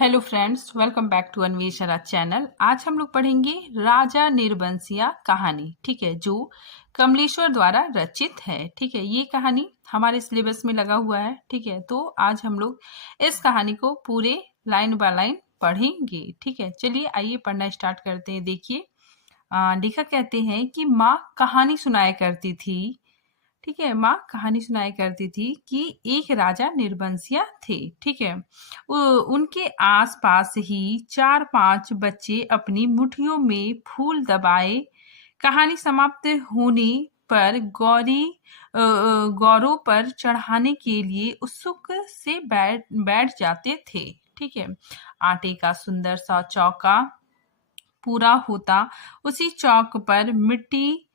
Hello friends, welcome back to Anveshana channel. आज हम लोग पढ़ेंगे राजा निर्बंसिया कहानी। ठीक है, जो कमलेश्वर द्वारा रचित है। ठीक है, ये कहानी हमारे सिलेबस में लगा हुआ है। ठीक है, तो आज हम लोग इस कहानी को पूरे लाइन बाय लाइन पढ़ेंगे। ठीक है, चलिए आइए पढ़ना स्टार्ट करते हैं। देखिए, लेखक कहते हैं कि माँ कहानी सुनाया करती थी। ठीक है, माँ कहानी सुनाया करती थी कि एक राजा निर्बंसिया थे। ठीक है, उनके आसपास ही 4-5 बच्चे अपनी मुट्ठियों में फूल दबाए कहानी समाप्त होने पर गौरों पर चढ़ाने के लिए उत्सुक से बैठ बैठ जाते थे। ठीक है, आटे का सुंदर सा चौका पूरा होता, उसी चौक पर मिट्टी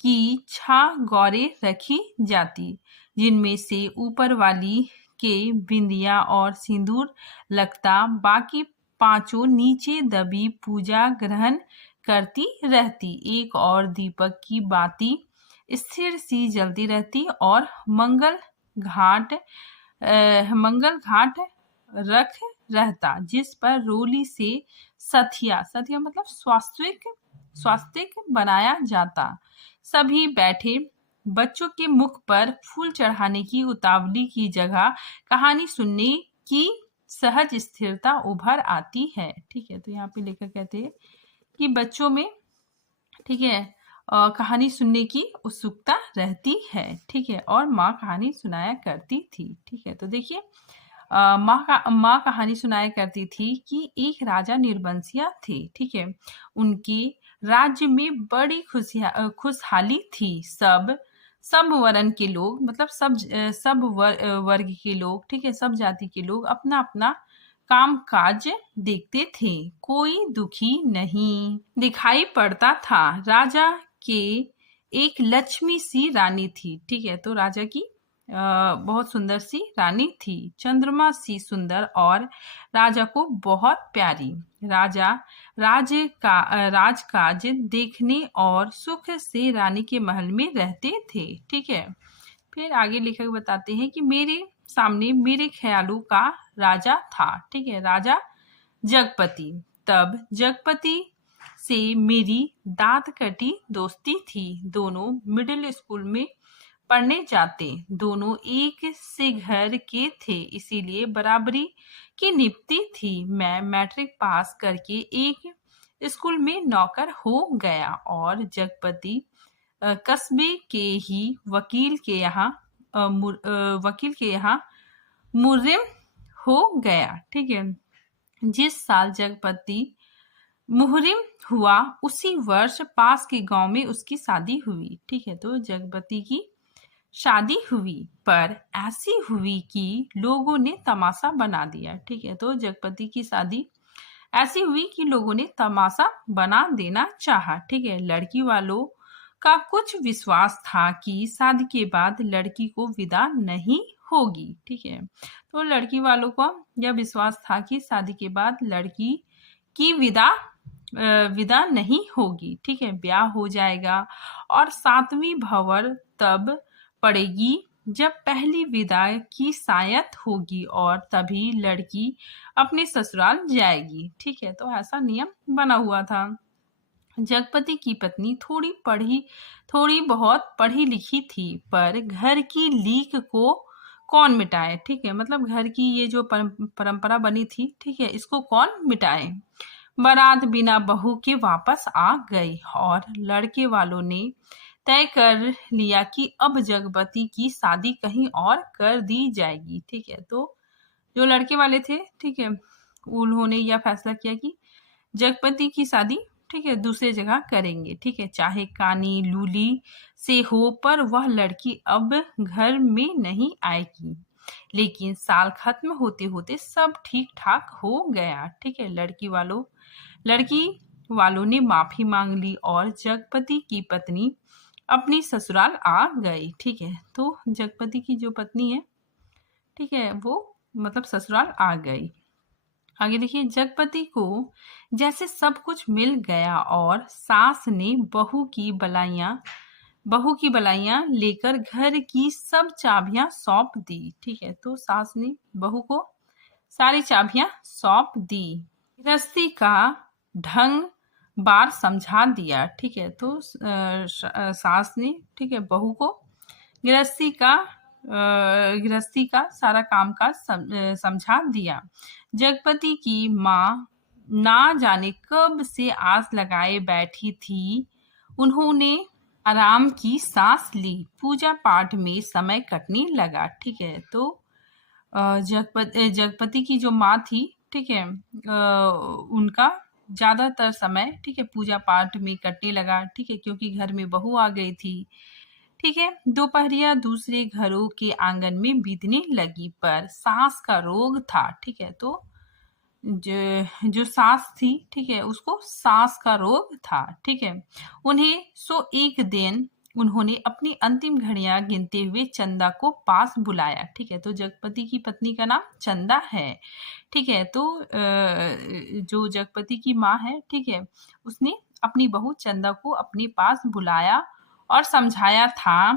की 6 गौरें रखी जाती, जिनमें से ऊपर वाली के बिंदिया और सिंदूर लगता, बाकी पांचों नीचे दबी पूजा ग्रहण करती रहती। एक और दीपक की बाती स्थिर सी जलती रहती और मंगल घाट रख रहता, जिस पर रोली से सथिया सथिया मतलब स्वास्तिक बनाया जाता। सभी बैठे बच्चों के मुख पर फूल चढ़ाने की उतावली की जगह कहानी सुनने की सहज स्थिरता उभर आती है। ठीक है, तो यहाँ पे लेकर कहते हैं कि बच्चों में, ठीक है, कहानी सुनने की उत्सुकता रहती है। ठीक है, और माँ कहानी सुनाया करती थी। ठीक है, तो देखिए, माँ कहानी सुनाया करती थी कि एक राजा निर्बंसिया थे। ठीक है, उनके राज्य में बड़ी खुशहाली थी। सब वर्ण के लोग, मतलब सब वर्ग के लोग, ठीक है, सब जाति के लोग अपना अपना काम काज देखते थे। कोई दुखी नहीं दिखाई पड़ता था। राजा के एक लक्ष्मी सी रानी थी। ठीक है, तो राजा की बहुत सुंदर सी रानी थी, चंद्रमा सी सुंदर और राजा को बहुत प्यारी। राजा राजकाज देखने और सुख से रानी के महल में रहते थे। ठीक है, फिर आगे लेखक बताते हैं कि मेरे सामने मेरे ख्यालों का राजा था। ठीक है, राजा जगपति। तब जगपति से मेरी दांत कटी दोस्ती थी। दोनों मिडिल स्कूल में पढ़ने जाते, दोनों एक से घर के थे, इसीलिए बराबरी की निपटी थी। मैं मैट्रिक पास करके एक स्कूल में नौकर हो गया और जगपति कस्बे के ही वकील के यहाँ मुर्रिम हो गया। ठीक है, जिस साल जगपति मुहर्रिम हुआ उसी वर्ष पास के गांव में उसकी शादी हुई। ठीक है, तो जगपति की शादी हुई, पर ऐसी हुई कि लोगों ने तमाशा बना दिया। ठीक है, तो जगपति की शादी ऐसी हुई कि लोगों ने तमाशा बना देना चाहा। ठीक है, लड़की वालों का कुछ विश्वास था कि शादी के बाद लड़की को विदा नहीं होगी। ठीक है, तो लड़की वालों को यह विश्वास था कि शादी के बाद लड़की की विदा नहीं होगी। ठीक है, ब्याह हो जाएगा और 7वीं भंवर तब पड़ेगी जब पहली विदा की सायत होगी और तभी लड़की अपने ससुराल जाएगी। ठीक है, तो ऐसा नियम बना हुआ था। जगपति की पत्नी थोड़ी बहुत पढ़ी लिखी थी, पर घर की लीक को कौन मिटाए। ठीक है, मतलब घर की ये जो परंपरा बनी थी, ठीक है, इसको कौन मिटाए। बारात बिना बहू के वापस आ गई और लड़के वालों ने तय कर लिया कि अब जगपति की शादी कहीं और कर दी जाएगी। ठीक है, तो जो लड़के वाले थे, ठीक है, उन्होंने यह फैसला किया कि जगपति की शादी, ठीक है, दूसरे जगह करेंगे। ठीक है, चाहे कानी लूली से हो, पर वह लड़की अब घर में नहीं आएगी। लेकिन साल खत्म होते होते सब ठीक ठाक हो गया। ठीक है, लड़की वालों ने माफी मांग ली और जगपति की पत्नी अपनी ससुराल आ गई। ठीक है, तो जगपति की जो पत्नी है, ठीक है, वो मतलब ससुराल आ गई। आगे देखिए, जगपति को जैसे सब कुछ मिल गया और सास ने बहू की बलाइयां लेकर घर की सब चाबियां सौंप दी। ठीक है, तो सास ने बहू को सारी चाबियां सौंप दी। गृहस्थी का ढंग बार समझा दिया। ठीक है, तो सास ने, ठीक है, बहू को गृहस्थी का सारा कामकाज समझा दिया। जगपति की माँ ना जाने कब से आस लगाए बैठी थी। उन्होंने आराम की सांस ली। पूजा पाठ में समय कटने लगा। ठीक है, तो जगपति की जो माँ थी, ठीक है, उनका ज्यादातर समय, ठीक है, पूजा पाठ में कटने लगा। ठीक है, क्योंकि घर में बहू आ गई थी। ठीक है, दोपहरिया दूसरे घरों के आंगन में बीतने लगी, पर सांस का रोग था। ठीक है, तो जो सास थी, ठीक है, उसको सांस का रोग था। ठीक है, उन्हें सो एक दिन उन्होंने अपनी अंतिम घड़ियां गिनते हुए चंदा को पास बुलाया। ठीक है, तो जगपति की पत्नी का नाम चंदा है। ठीक है, तो जो जगपति की माँ है, ठीक है, उसने अपनी बहू चंदा को अपने पास बुलाया और समझाया था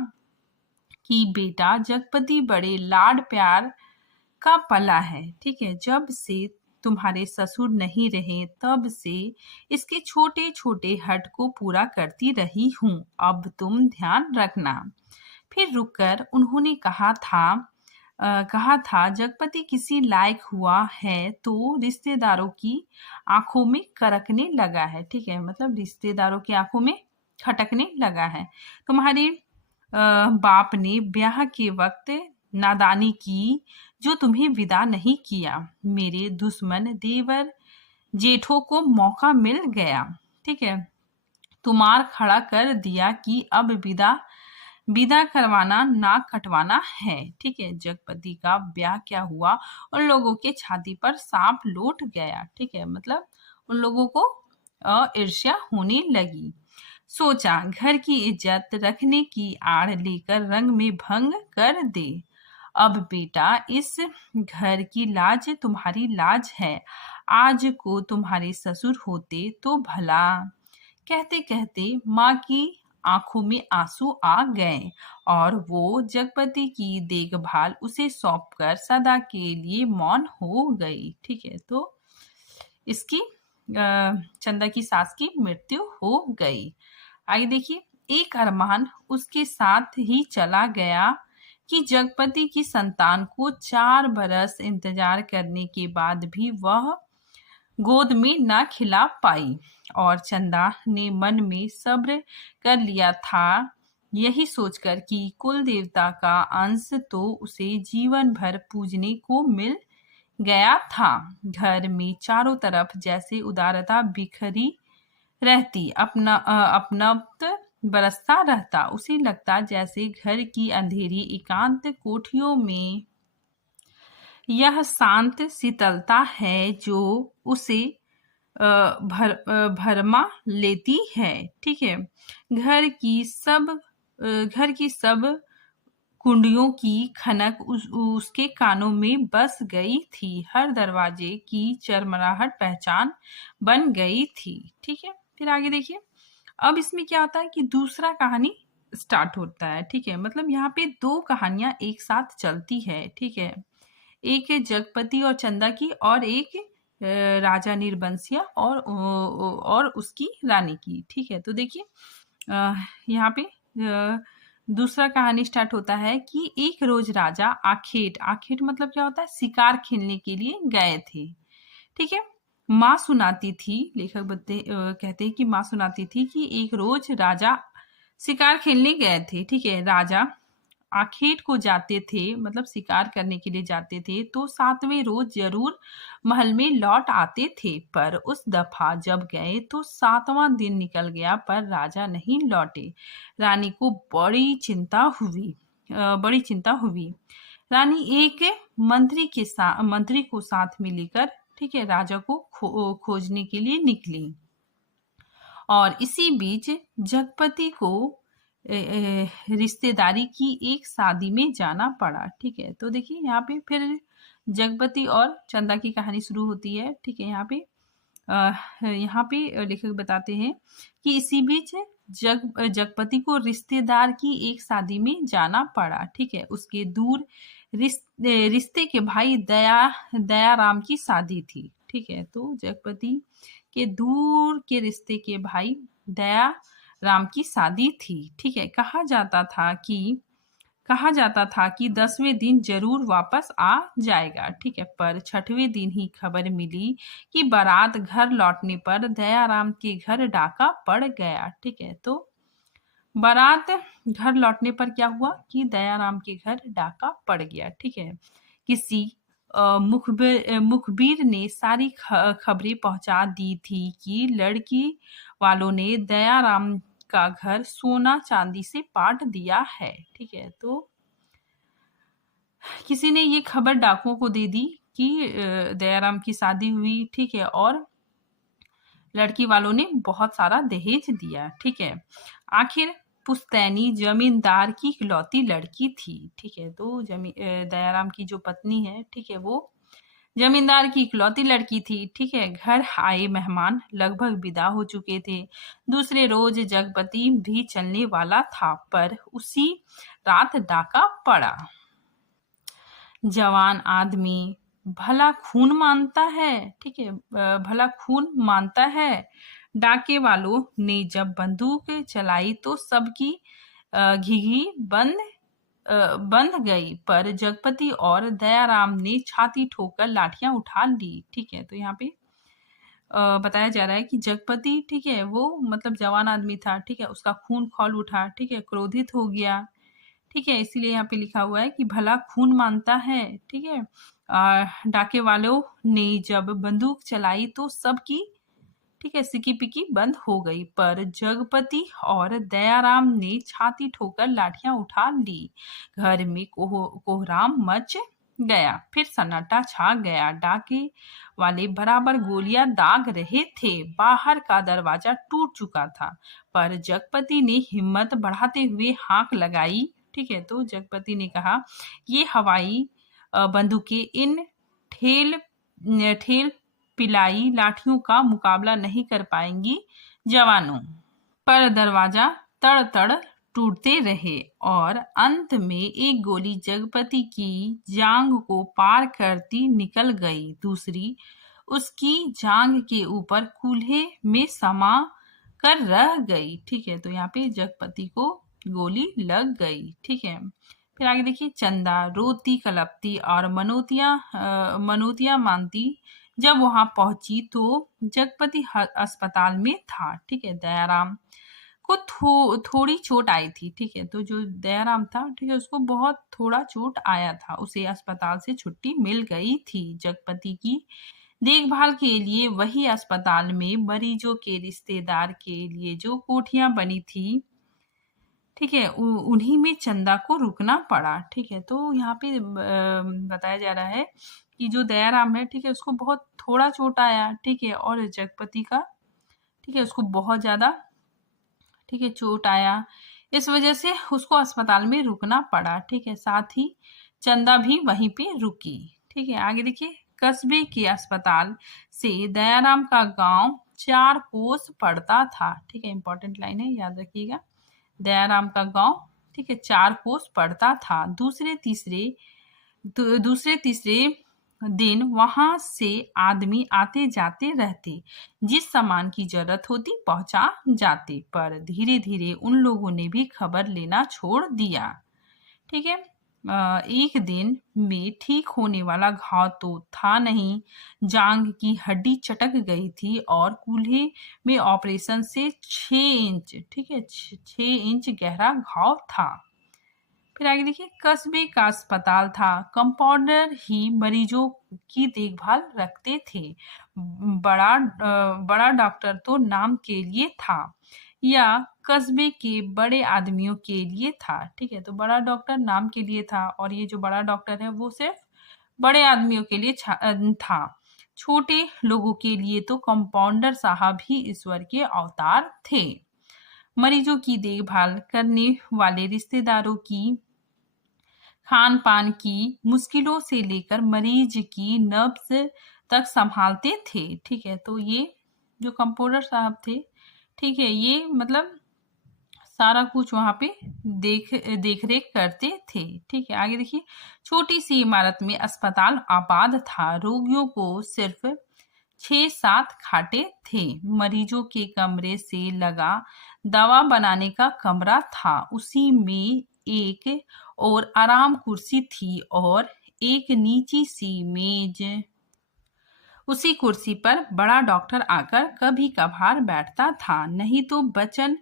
कि बेटा, जगपति बड़े लाड प्यार का पला है। ठीक है, जब से तुम्हारे ससुर नहीं रहे तब से इसके छोटे छोटे हट को पूरा करती रही हूँ। अब तुम ध्यान रखना। फिर रुककर उन्होंने कहा था जगपति किसी लायक हुआ है तो रिश्तेदारों की आंखों में करकने लगा है। ठीक है, मतलब रिश्तेदारों की आंखों में खटकने लगा है। तुम्हारे बाप ने ब्याह के वक्त नादानी की जो तुम्हें विदा नहीं किया। मेरे दुश्मन देवर जेठों को मौका मिल गया। ठीक है, तुम्हार खड़ा कर दिया कि अब विदा करवाना नाक कटवाना है। ठीक है, जगपति का ब्याह क्या हुआ, उन लोगों के छाती पर सांप लौट गया। ठीक है, मतलब उन लोगों को ईर्ष्या होने लगी। सोचा घर की इज्जत रखने की आड़ लेकर रंग में भंग कर दे। अब बेटा, इस घर की लाज तुम्हारी लाज है। आज को तुम्हारे ससुर होते तो भला। कहते कहते माँ की आंखों में आंसू आ गए और वो जगपति की देखभाल उसे सौंपकर सदा के लिए मौन हो गई। ठीक है, तो इसकी चंदा की सास की मृत्यु हो गई। आगे देखिए, एक अरमान उसके साथ ही चला गया कि जगपति की संतान को 4 बरस इंतजार करने के बाद भी वह गोद में न खिला पाई और चंदा ने मन में सब्र कर लिया था, यही सोचकर कि कुल देवता का अंश तो उसे जीवन भर पूजने को मिल गया था। घर में चारों तरफ जैसे उदारता बिखरी रहती, अपनत्व बरसता रहता। उसे लगता जैसे घर की अंधेरी एकांत कोठरियों में यह शांत शीतलता है जो उसे भरमा लेती है। ठीक है, घर की सब कुंडियों की खनक उसके कानों में बस गई थी। हर दरवाजे की चरमराहट पहचान बन गई थी। ठीक है, फिर आगे देखिए, अब इसमें क्या होता है कि दूसरा कहानी स्टार्ट होता है। ठीक है, मतलब यहाँ पे 2 कहानियां एक साथ चलती है। ठीक है, एक है जगपति और चंदा की और एक राजा नीरबंसिया और उसकी रानी की। ठीक है, तो देखिए यहाँ पे दूसरा कहानी स्टार्ट होता है कि एक रोज राजा आखेट मतलब क्या होता है, शिकार खेलने के लिए गए थे। ठीक है, माँ सुनाती थी, लेखक कहते हैं कि माँ सुनाती थी कि एक रोज राजा शिकार खेलने गए थे। ठीक है, राजा आखेट को जाते थे, मतलब शिकार करने के लिए जाते थे, तो 7वें रोज जरूर महल में लौट आते थे। पर उस दफा जब गए तो 7वां दिन निकल गया पर राजा नहीं लौटे। रानी को बड़ी चिंता हुई। रानी एक मंत्री को साथ में लेकर, ठीक है, राजा को खोजने के लिए निकली और इसी बीच जगपति को रिश्तेदारी की एक शादी में जाना पड़ा। ठीक है, तो देखिए यहाँ पे फिर जगपति और चंदा की कहानी शुरू होती है। ठीक है, यहाँ पे लेखक बताते हैं कि इसी बीच जगपति को रिश्तेदार की एक शादी में जाना पड़ा। ठीक है, उसके दूर रिश्ते के भाई दयाराम की शादी थी। ठीक है, तो जगपति के दूर के रिश्ते के भाई दयाराम की शादी थी। ठीक है, कहा जाता था कि 10वें दिन जरूर वापस आ जाएगा। ठीक है, पर 6वें दिन ही खबर मिली कि बारात घर लौटने पर दयाराम के घर डाका पड़ गया। ठीक है, तो बारात घर लौटने पर क्या हुआ कि दयाराम के घर डाका पड़ गया। ठीक है, किसी मुखबिर ने सारी खबरें पहुंचा दी थी कि लड़की वालों ने दयाराम का घर सोना चांदी से पाट दिया है। ठीक है, तो किसी ने ये खबर डाकुओं को दे दी कि दयाराम की शादी हुई। ठीक है, और लड़की वालों ने बहुत सारा दहेज दिया। ठीक है, आखिर पुश्तैनी जमींदार की इकलौती लड़की थी। ठीक है, तो दयाराम की जो पत्नी है, ठीक है, वो जमींदार की इकलौती लड़की थी। ठीक है, घर आए मेहमान लगभग विदा हो चुके थे। दूसरे रोज जगपति भी चलने वाला था, पर उसी रात डाका पड़ा। जवान आदमी भला खून मानता है। ठीक है, भला खून मानता है। डाके वालों ने जब बंदूक चलाई तो सबकी घिघी बंद गई, पर जगपति और दयाराम ने छाती ठोकर लाठियां उठा ली। ठीक है, तो यहाँ पे बताया जा रहा है कि जगपति, ठीक है, वो मतलब जवान आदमी था। ठीक है, उसका खून खौल उठा। ठीक है, क्रोधित हो गया। ठीक है, इसीलिए यहाँ पे लिखा हुआ है कि भला खून मानता है। ठीक है, डाके वालों ने जब बंदूक चलाई तो सबकी, ठीक है, सिकी पिकी बंद हो गई, पर जगपति और दयाराम ने छाती ठोकर लाठियां उठा ली। घर में कोहराम मच गया, फिर सन्नाटा छा गया। डाके वाले बराबर गोलियां दाग रहे थे। बाहर का दरवाजा टूट चुका था, पर जगपति ने हिम्मत बढ़ाते हुए हाक लगाई। ठीक है, तो जगपति ने कहा, ये हवाई बंदूकें इन ठेल पिलाई लाठियों का मुकाबला नहीं कर पाएंगी जवानों। पर दरवाजा तड़ तड़ टूटते रहे और अंत में एक गोली जगपति की जांघ को पार करती निकल गई, दूसरी उसकी जांघ के ऊपर कूल्हे में समा कर रह गई। ठीक है, तो यहाँ पे जगपति को गोली लग गई। ठीक है, फिर आगे देखिए, चंदा रोती कलपती और मनोतियां मानती जब वहां पहुंची तो जगपति अस्पताल में था। ठीक है, दयाराम को थोड़ी चोट आई थी। ठीक है, तो जो दयाराम था, ठीक है, उसको बहुत थोड़ा चोट आया था। उसे अस्पताल से छुट्टी मिल गई थी। जगपति की देखभाल के लिए वही अस्पताल में मरीजों के रिश्तेदार के लिए जो कोठियां बनी थी, ठीक है, उन्हीं में चंदा को रुकना पड़ा। ठीक है, तो यहाँ पे बताया जा रहा है कि जो दयाराम है, ठीक है, उसको बहुत थोड़ा चोट आया। ठीक है, और जगपति का, ठीक है, उसको बहुत ज्यादा, ठीक है, चोट आया। इस वजह से उसको अस्पताल में रुकना पड़ा। ठीक है, साथ ही चंदा भी वहीं पे रुकी। ठीक है, आगे देखिए, कस्बे के अस्पताल से दयाराम का गांव 4 कोस पड़ता था। ठीक है, इंपॉर्टेंट लाइन है, याद रखिएगा। दयाराम का गांव, ठीक है, 4 कोस पड़ता था। दूसरे तीसरे दिन वहां से आदमी आते जाते रहते, जिस सामान की जरूरत होती पहुंचा जाते, पर धीरे धीरे उन लोगों ने भी खबर लेना छोड़ दिया। ठीक है, एक दिन में ठीक होने वाला घाव तो था नहीं, जांघ की हड्डी चटक गई थी और कूल्हे में ऑपरेशन से 6 इंच, ठीक है, 6 इंच गहरा घाव था। फिर आगे देखिए, कस्बे का अस्पताल था, कंपाउंडर ही मरीजों की देखभाल रखते थे। बड़ा डॉक्टर तो नाम के लिए था या कस्बे के बड़े आदमियों के लिए था। ठीक है, तो बड़ा डॉक्टर नाम के लिए था और ये जो बड़ा डॉक्टर है वो सिर्फ बड़े आदमियों के लिए था। छोटे लोगों के लिए तो कंपाउंडर साहब ही ईश्वर के अवतार थे। मरीजों की देखभाल करने वाले रिश्तेदारों की खान पान की मुश्किलों से लेकर मरीज की नब्ज तक संभालते थे। ठीक है, तो ये जो कंपाउंडर साहब थे, ठीक है, ये मतलब सारा कुछ वहां पे देख रेख करते थे। ठीक है, आगे देखिए। छोटी सी इमारत में अस्पताल आबाद था। रोगियों को सिर्फ 6-7 खाटे थे। मरीजों के कमरे से लगा दवा बनाने का कमरा था। उसी में एक और आराम कुर्सी थी और एक नीची सी मेज। उसी कुर्सी पर बड़ा डॉक्टर आकर कभी कभार बैठता था, नहीं तो बचन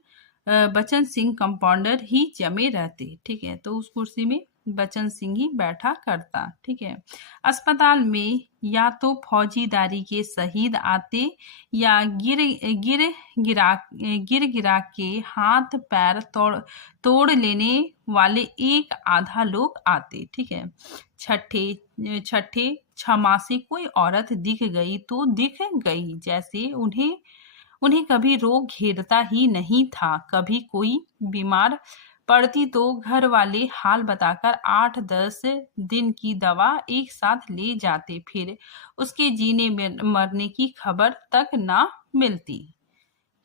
सिंह कंपाउंडर ही जमे रहते। ठीक है, तो उस कुर्सी में बचन सिंह ही बैठा करता। ठीक है, अस्पताल में या तो फौजीदारी के शहीद आते या गिर गिरा के हाथ पैर तोड़ लेने वाले एक आधा लोग आते। ठीक है, छठे छठे क्षमा से कोई औरत दिख गई तो दिख गई, जैसे उन्हें कभी रोग घेरता ही नहीं था। कभी कोई बीमार पड़ती तो घर वाले हाल बताकर 8-10 दिन की दवा एक साथ ले जाते, फिर उसके जीने मरने की खबर तक ना मिलती।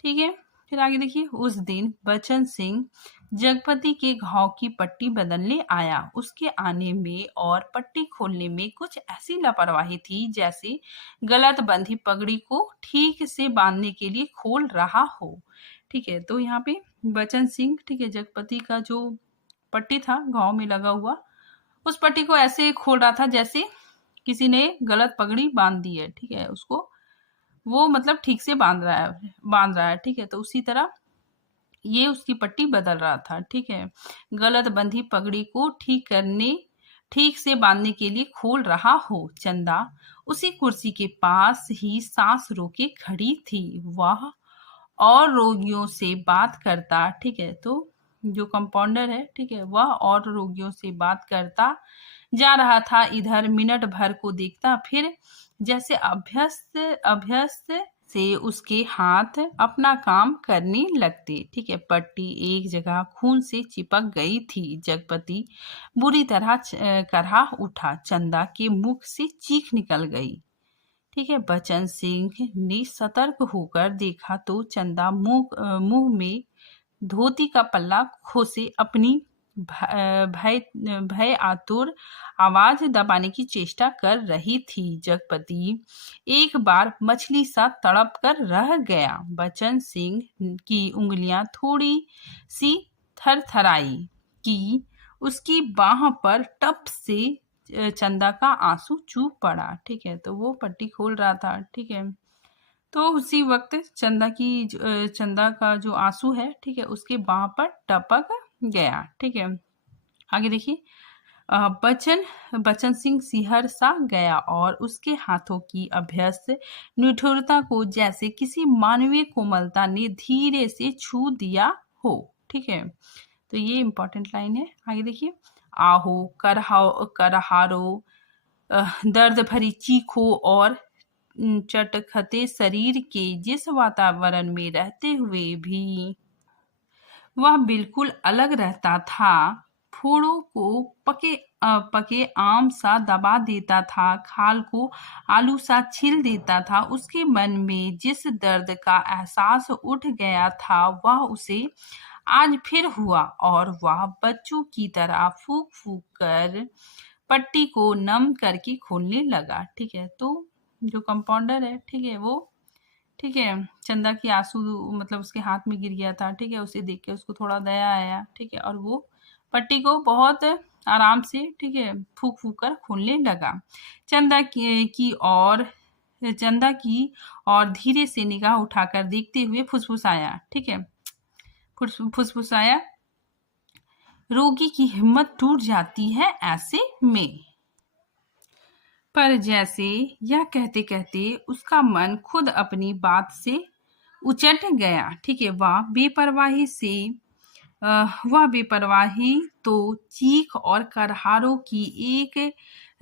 ठीक है, फिर आगे देखिए। उस दिन बचन सिंह जगपति के घाव की पट्टी बदलने आया। उसके आने में और पट्टी खोलने में कुछ ऐसी लापरवाही थी जैसे गलत बंधी पगड़ी को ठीक से बांधने के लिए खोल रहा हो। ठीक है, तो यहाँ पे बचन सिंह, ठीक है, जगपति का जो पट्टी था घाव में लगा हुआ, उस पट्टी को ऐसे खोल रहा था जैसे किसी ने गलत पगड़ी बांध दी है। ठीक है, उसको वो मतलब ठीक से बांध रहा है। ठीक है, तो उसी तरह ये उसकी पट्टी बदल रहा था। ठीक है, गलत बंधी पगड़ी को ठीक से बांधने के लिए खोल रहा हो। चंदा उसी कुर्सी के पास ही सांस रोके खड़ी थी। वह और रोगियों से बात करता। ठीक है, तो जो कंपाउंडर है, ठीक है, वह और रोगियों से बात करता जा रहा था। इधर मिनट भर को देखता, फिर जैसे अभ्यस्त से उसके हाथ अपना काम करने लगते। ठीक है, पट्टी एक जगह खून से चिपक गई थी। जगपति बुरी तरह करहा उठा। चंदा के मुख से चीख निकल गई। ठीक है, बचन सिंह ने सतर्क होकर देखा तो चंदा मुंह में धोती का पल्ला खोसे अपनी भय आतुर आवाज दबाने की चेष्टा कर रही थी। जगपति एक बार मछली सा तड़प कर रह गया। बचन सिंह की उंगलियां थोड़ी सी थरथराई कि उसकी बाह पर टप से चंदा का आंसू चूक पड़ा। ठीक है, तो वो पट्टी खोल रहा था। ठीक है, तो उसी वक्त चंदा का जो आंसू है, ठीक है, उसके बाह पर टपक गया। ठीक है, आगे देखिए। बचन सिंह सिहर सा गया और उसके हाथों की अभ्यस्त निठुरता को जैसे किसी मानवीय कोमलता ने धीरे से छू दिया हो। ठीक है, तो ये इंपॉर्टेंट लाइन है। आगे देखिए। आहो करहारो, दर्द भरी चीखों और चटखते शरीर के जिस वातावरण में रहते हुए भी वह बिल्कुल अलग रहता था। फोड़ों को पके आम सा दबा देता था, खाल को आलू सा छील देता था। उसके मन में जिस दर्द का एहसास उठ गया था वह उसे आज फिर हुआ और वह बच्चों की तरह फूक फूक कर पट्टी को नम करके खोलने लगा। ठीक है, तो जो कंपाउंडर है, ठीक है, वो, ठीक है, चंदा की आंसू मतलब उसके हाथ में गिर गया था। ठीक है, उसे देख के उसको थोड़ा दया आया। ठीक है, और वो पट्टी को बहुत आराम से, ठीक है, फूक फूक कर खोलने लगा। चंदा की और धीरे से निगाह उठाकर देखते हुए फुसफुसाया। ठीक है, फुसफुसाया, रोगी की हिम्मत टूट जाती है ऐसे में। पर जैसे यह कहते कहते उसका मन खुद अपनी बात से उचट गया। ठीक है, वह बेपरवाही तो चीख और करहारों की एक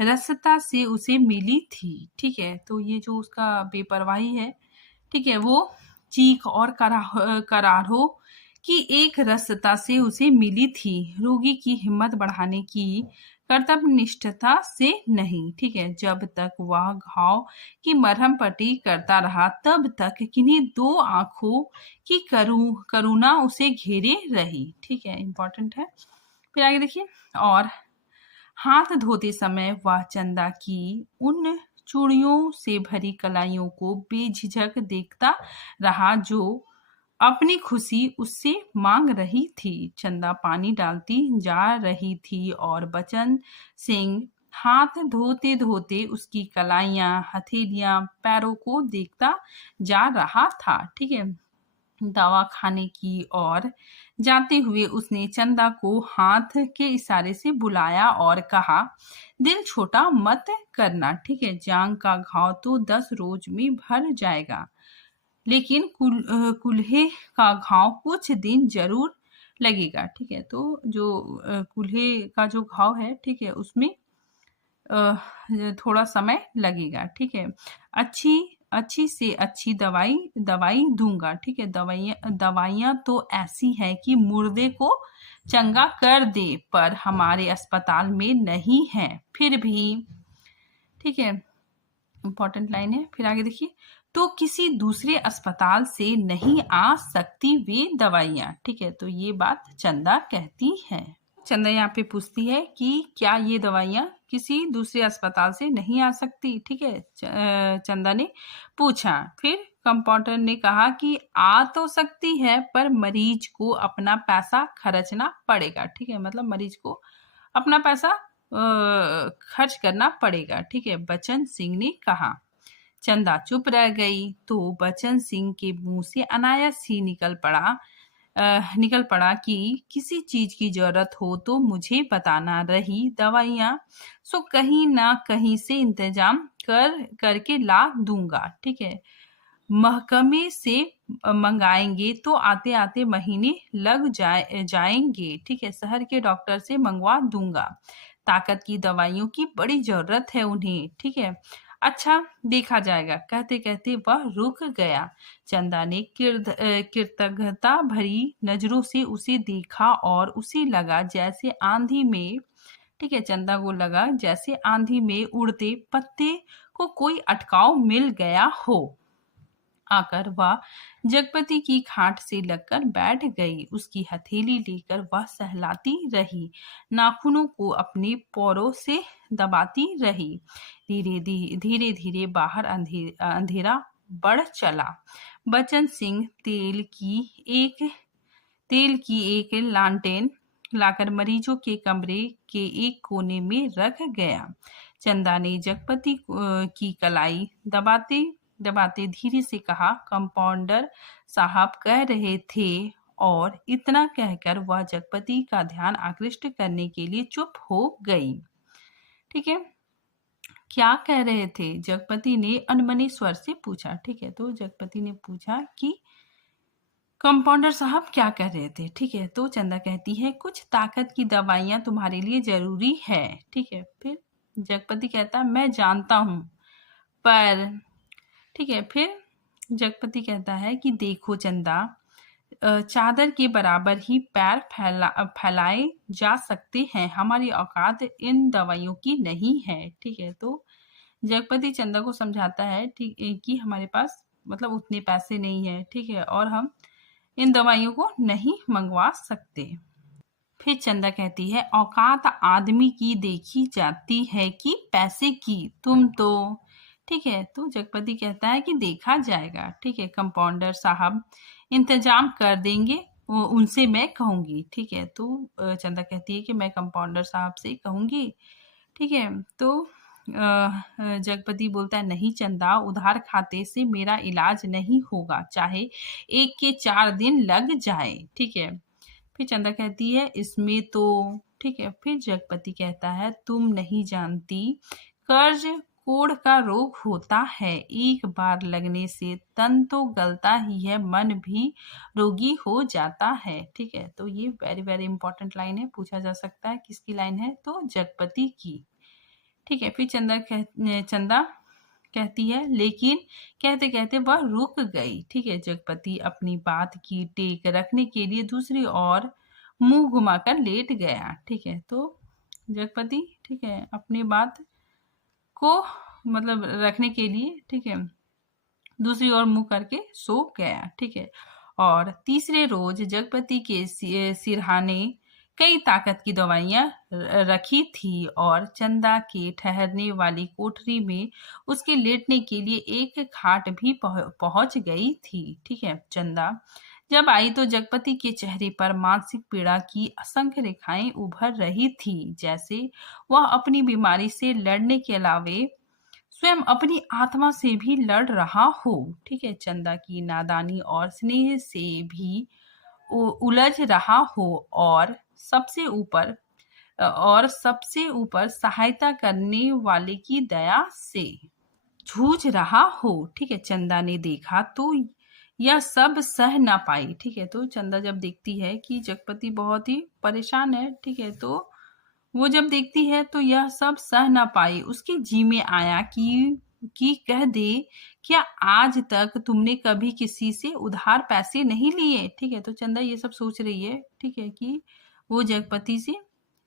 रसता से उसे मिली थी। ठीक है, तो ये जो उसका बेपरवाही है, ठीक है, वो चीख और करारों की एक रसता से उसे मिली थी। रोगी की हिम्मत बढ़ाने की कर्तव्यनिष्ठता से नहीं। ठीक है, जब तक वह घाव की मरहम पट्टी करता रहा तब तक किन्हीं दो आंखों की करुणा उसे घेरे रही। ठीक है, इंपॉर्टेंट है। फिर आगे देखिए, और हाथ धोते समय वह चंदा की उन चूड़ियों से भरी कलाइयों को बेझिझक देखता रहा जो अपनी खुशी उससे मांग रही थी। चंदा पानी डालती जा रही थी और बचन सिंह हाथ धोते धोते उसकी कलाइयां, हथेलियां, पैरों को देखता जा रहा था। ठीक है, दवा खाने की ओर जाते हुए उसने चंदा को हाथ के इशारे से बुलाया और कहा, दिल छोटा मत करना। ठीक है, जांग का घाव तो 10 रोज में भर जाएगा, लेकिन कुल्हे का घाव कुछ दिन जरूर लगेगा। ठीक है, तो जो कुल्हे का जो घाव है, ठीक है, उसमें थोड़ा समय लगेगा। ठीक है, अच्छी अच्छी से अच्छी दवाई दूंगा। ठीक है, दवाइयाँ तो ऐसी है कि मुर्दे को चंगा कर दे, पर हमारे अस्पताल में नहीं है फिर भी। ठीक है, इंपॉर्टेंट लाइन है। फिर आगे देखिए, तो किसी दूसरे अस्पताल से नहीं आ सकती वे दवाइयाँ। ठीक है, तो ये बात चंदा कहती है। चंदा यहाँ पे पूछती है कि क्या ये दवाइयाँ किसी दूसरे अस्पताल से नहीं आ सकती। ठीक है, चंदा ने पूछा। फिर कंपाउंडर ने कहा कि आ तो सकती है, पर मरीज को अपना पैसा खर्चना पड़ेगा। ठीक है, मतलब मरीज को अपना पैसा खर्च करना पड़ेगा। ठीक है, बचन सिंह ने कहा। चंदा चुप रह गई तो बचन सिंह के मुंह से अनायास ही निकल पड़ा कि किसी चीज की जरूरत हो तो मुझे बताना, रही दवाइयाँ सो कहीं ना कहीं से इंतजाम करके ला दूंगा। ठीक है, महकमे से मंगाएंगे तो आते आते महीने लग जाएंगे। ठीक है, शहर के डॉक्टर से मंगवा दूंगा, ताकत की दवाइयों की बड़ी जरूरत है उन्हें। ठीक है, अच्छा देखा जाएगा। कहते कहते वह रुक गया। चंदा ने कृतज्ञता भरी नजरों से उसे देखा और उसे लगा जैसे आंधी में, ठीक है, चंदा को लगा जैसे आंधी में उड़ते पत्ते को कोई अटकाव मिल गया हो। आकर वह जगपति की खाट से लगकर बैठ गई। उसकी हथेली लेकर वह सहलाती रही, नाखूनों को अपने पैरों से दबाती रही। धीरे धीरे बाहर अंधेरा बढ़ चला। बचन सिंह तेल की एक लालटेन लाकर मरीजों के कमरे के एक कोने में रख गया। चंदा ने जगपति की कलाई दबाते दबाते धीरे से कहा, कंपाउंडर साहब कह रहे थे, और इतना कहकर वह जगपति का ध्यान आकृष्ट करने के लिए चुप हो गई। ठीक है, क्या कह रहे थे? जगपति ने अनमने स्वर से पूछा। ठीक है, तो जगपति ने पूछा कि कंपाउंडर साहब क्या कह रहे थे। ठीक है, तो चंदा कहती है, कुछ ताकत की दवाइयां तुम्हारे लिए जरूरी है। ठीक है, फिर जगपति कहता, मैं जानता हूं, पर ठीक है, फिर जगपति कहता है कि देखो चंदा, चादर के बराबर ही पैर फैलाए जा सकते हैं, हमारी औकात इन दवाइयों की नहीं है। ठीक है, तो जगपति चंदा को समझाता है, ठीक कि हमारे पास मतलब उतने पैसे नहीं है। ठीक है, और हम इन दवाइयों को नहीं मंगवा सकते। फिर चंदा कहती है, औकात आदमी की देखी जाती है कि पैसे की, तुम तो। ठीक है, तो जगपति कहता है कि देखा जाएगा। ठीक है, कंपाउंडर साहब इंतजाम कर देंगे, उनसे मैं कहूंगी। ठीक है, तो चंदा कहती है कि मैं कंपाउंडर साहब से कहूंगी। ठीक है, तो जगपति बोलता है, नहीं चंदा, उधार खाते से मेरा इलाज नहीं होगा, चाहे 1 के 4 दिन लग जाए। ठीक है, फिर चंदा कहती है, इसमें तो। ठीक है, फिर जगपति कहता है, तुम नहीं जानती, कर्ज कोढ़ का रोग होता है, एक बार लगने से तन तो गलता ही है, मन भी रोगी हो जाता है। ठीक है, तो ये वेरी वेरी इंपॉर्टेंट लाइन है, पूछा जा सकता है किसकी लाइन है, तो जगपति की। ठीक है, फिर चंदा कहती है, लेकिन कहते कहते वह रुक गई। ठीक है, जगपति अपनी बात की टेक रखने के लिए दूसरी ओर मुंह घुमाकर लेट गया। ठीक है, तो जगपति ठीक है अपनी बात को मतलब रखने के लिए ठीक है दूसरी ओर मुंह करके सो गया। ठीक है। और तीसरे रोज जगपति के सिरहाने कई ताकत की दवाइयां रखी थी और चंदा के ठहरने वाली कोठरी में उसके लेटने के लिए एक खाट भी पहुंच गई थी। ठीक है। चंदा जब आई तो जगपति के चेहरे पर मानसिक पीड़ा की असंख्य रेखाएं उभर रही थी, जैसे वह अपनी बीमारी से लड़ने के अलावे स्वयं अपनी आत्मा से भी लड़ रहा हो। ठीक है। चंदा की नादानी और स्नेह से भी उलझ रहा हो और सबसे ऊपर सहायता करने वाले की दया से जूझ रहा हो। ठीक है। चंदा ने देखा तो यह सब सह ना पाई। ठीक है। तो चंदा जब देखती है कि जगपति बहुत ही परेशान है, ठीक है, तो वो जब देखती है तो यह सब सह ना पाई। उसके जी में आया कि कह दे, क्या आज तक तुमने कभी किसी से उधार पैसे नहीं लिए? ठीक है। तो चंदा ये सब सोच रही है, ठीक है, कि वो जगपति से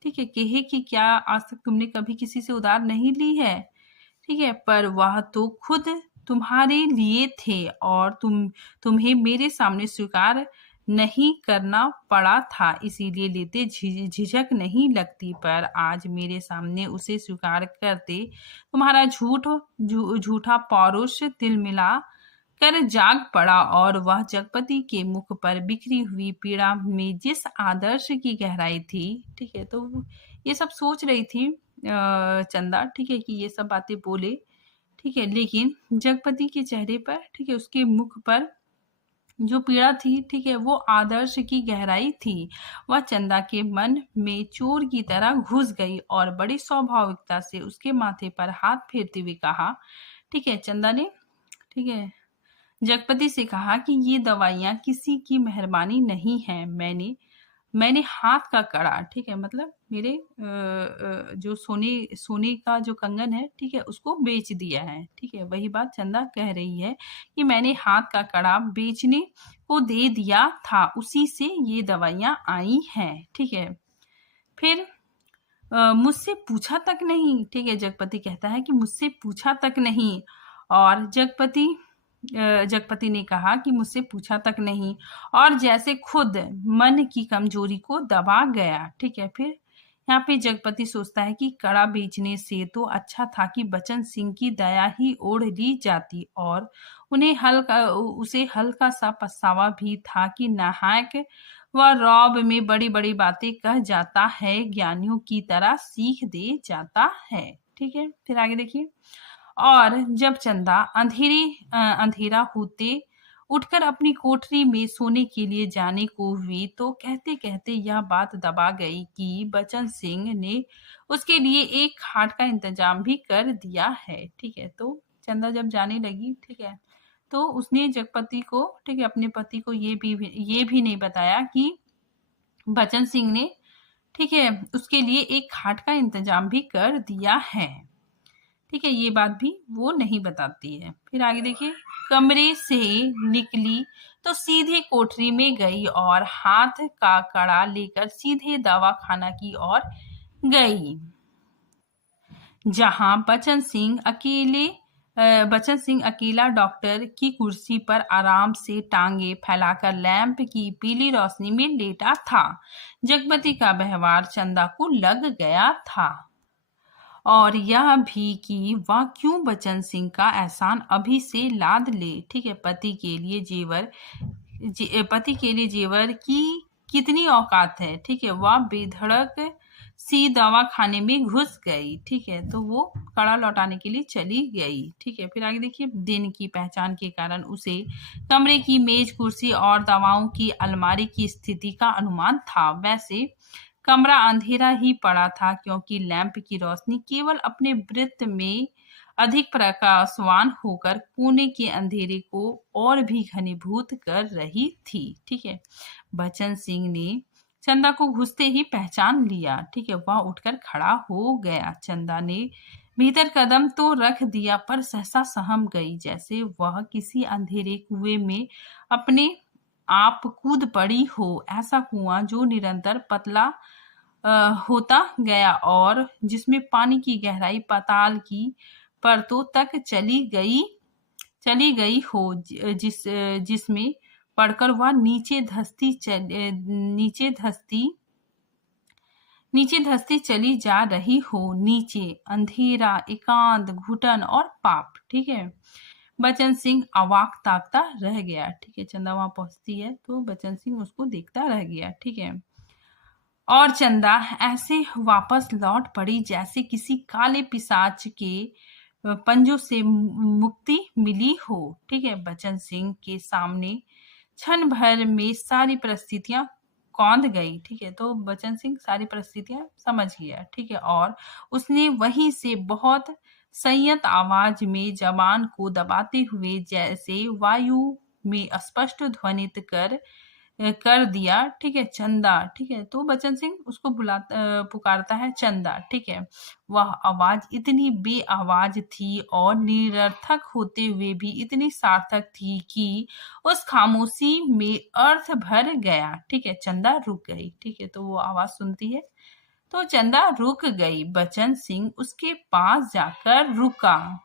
ठीक है कहे कि क्या आज तक तुमने कभी किसी से उधार नहीं ली है? ठीक है। पर वह तो खुद तुम्हारे लिए थे और तुम्हें मेरे सामने स्वीकार नहीं करना पड़ा था, इसीलिए लेते झिझक नहीं लगती। पर आज मेरे सामने उसे स्वीकार करते तुम्हारा झूठा पौरुष तिलमिला कर जाग पड़ा और वह जगपति के मुख पर बिखरी हुई पीड़ा में जिस आदर्श की गहराई थी। ठीक है। तो ये सब सोच रही थी चंदा, ठीक है, कि ये सब बातें बोले। ठीक है। लेकिन जगपति के चेहरे पर ठीक है उसके मुख पर जो पीड़ा थी, ठीक है, वो आदर्श की गहराई थी। वह चंदा के मन में चोर की तरह घुस गई और बड़ी स्वाभाविकता से उसके माथे पर हाथ फेरते हुए कहा। ठीक है। चंदा ने ठीक है जगपति से कहा कि ये दवाइयां किसी की मेहरबानी नहीं है। मैंने हाथ का कड़ा, ठीक है, मतलब मेरे जो सोने का जो कंगन है, ठीक है, उसको बेच दिया है। ठीक है। वही बात चंदा कह रही है कि मैंने हाथ का कड़ा बेचने को दे दिया था, उसी से ये दवाइयां आई हैं। ठीक है। फिर मुझसे पूछा तक नहीं। ठीक है। जगपति कहता है कि मुझसे पूछा तक नहीं। और जगपति ने कहा कि मुझसे पूछा तक नहीं और जैसे खुद मन की कमजोरी को दबा गया। ठीक है। फिर यहाँ पे जगपति सोचता है कि कड़ा बेचने से तो अच्छा था कि बचन सिंह की दया ही ओढ़ ली जाती और उसे हल्का सा पछतावा भी था कि नाहक वह रौब में बड़ी बड़ी बातें कह जाता है, ज्ञानियों की तरह सीख दे जाता है। ठीक है। फिर आगे देखिए। और जब चंदा अंधेरा होते उठकर अपनी कोठरी में सोने के लिए जाने को हुई तो कहते कहते यह बात दबा गई कि बचन सिंह ने उसके लिए एक खाट का इंतजाम भी कर दिया है। ठीक है। तो चंदा जब जाने लगी, ठीक है, तो उसने जगपति को, ठीक है, अपने पति को ये भी नहीं बताया कि बचन सिंह ने, ठीक है, उसके लिए एक खाट का इंतजाम भी कर दिया है। ठीक है। ये बात भी वो नहीं बताती है। फिर आगे देखिए। कमरे से निकली तो सीधे कोठरी में गई और हाथ का कड़ा लेकर सीधे दवाखाना की ओर गई, जहां बचन सिंह अकेला डॉक्टर की कुर्सी पर आराम से टांगे फैलाकर लैंप की पीली रोशनी में लेटा था। जगपति का व्यवहार चंदा को लग गया था और यह भी कि वह क्यों बचन सिंह का एहसान अभी से लाद ले। ठीक है। पति के लिए जेवर की कितनी औकात है। ठीक है। वह बेधड़क सी दवा खाने में घुस गई। ठीक है। तो वो कड़ा लौटाने के लिए चली गई। ठीक है। फिर आगे देखिए। दिन की पहचान के कारण उसे कमरे की मेज, कुर्सी और दवाओं की अलमारी की स्थिति का अनुमान था। वैसे कमरा अंधेरा ही पड़ा था क्योंकि लैंप की रोशनी केवल अपने वृत्त में अधिक प्रकाशवान होकर कोने के अंधेरे को और भी घनीभूत कर रही थी। ठीक है। बचन सिंह ने चंदा को घुसते ही पहचान लिया। ठीक है। वह उठकर खड़ा हो गया। चंदा ने भीतर कदम तो रख दिया पर सहसा सहम गई, जैसे वह किसी अंधेरे कुएं में अपने आप कूद पड़ी हो। ऐसा कुआं जो निरंतर पतला होता गया और जिसमें पानी की गहराई पाताल की परतों तक चली गई हो, जिसमें पढ़कर वह नीचे धंसती चली जा रही हो। नीचे अंधेरा, एकांत, घुटन और पाप। ठीक है। बचन सिंह अवाक ताकता रह गया। ठीक है। चंदा वहां पहुंचती है तो बचन सिंह उसको देखता रह गया। ठीक है। और चंदा ऐसे वापस लौट पड़ी जैसे किसी काले पिशाच के पंजों से मुक्ति मिली हो। ठीक है। बचन सिंह के सामने क्षण भर में सारी परिस्थितियां कौंध गई। ठीक है। तो बचन सिंह सारी परिस्थितियां समझ गया। ठीक है। और उसने वहीं से बहुत संयत आवाज में जबान को दबाते हुए जैसे वायु में स्पष्ट ध्वनित कर दिया। ठीक है। चंदा। ठीक है। तो बचन सिंह उसको पुकारता है चंदा। ठीक है। वह आवाज इतनी बेआवाज थी और निरर्थक होते हुए भी इतनी सार्थक थी कि उस खामोशी में अर्थ भर गया। ठीक है। चंदा रुक गई। ठीक है। तो वो आवाज सुनती है तो चंदा रुक गई। बचन सिंह उसके पास जाकर रुका।